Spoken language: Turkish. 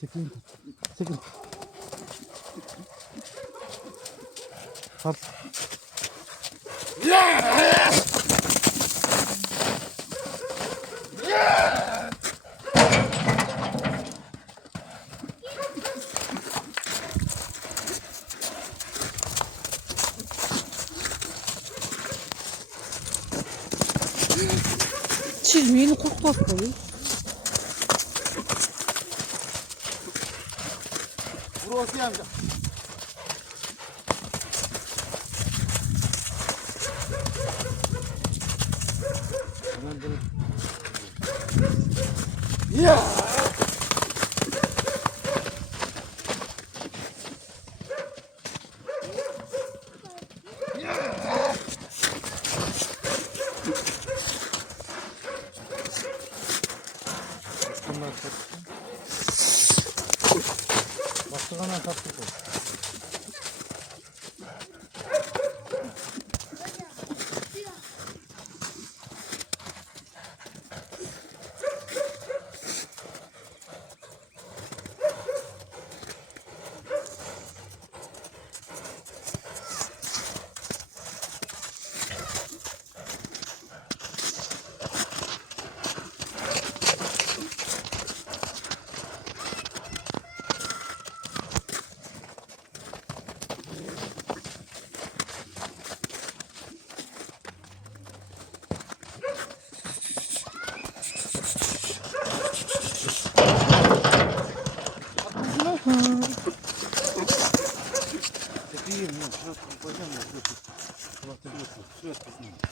Çekil. Çekil. Al. Çizmeyi kurtlar koyuyor. Burası amca. Ya! Bunlar başka zaman tatlı koy. Çekeyim ya. Şurası koyacağım ya. Şurası. Şurası. Şurası.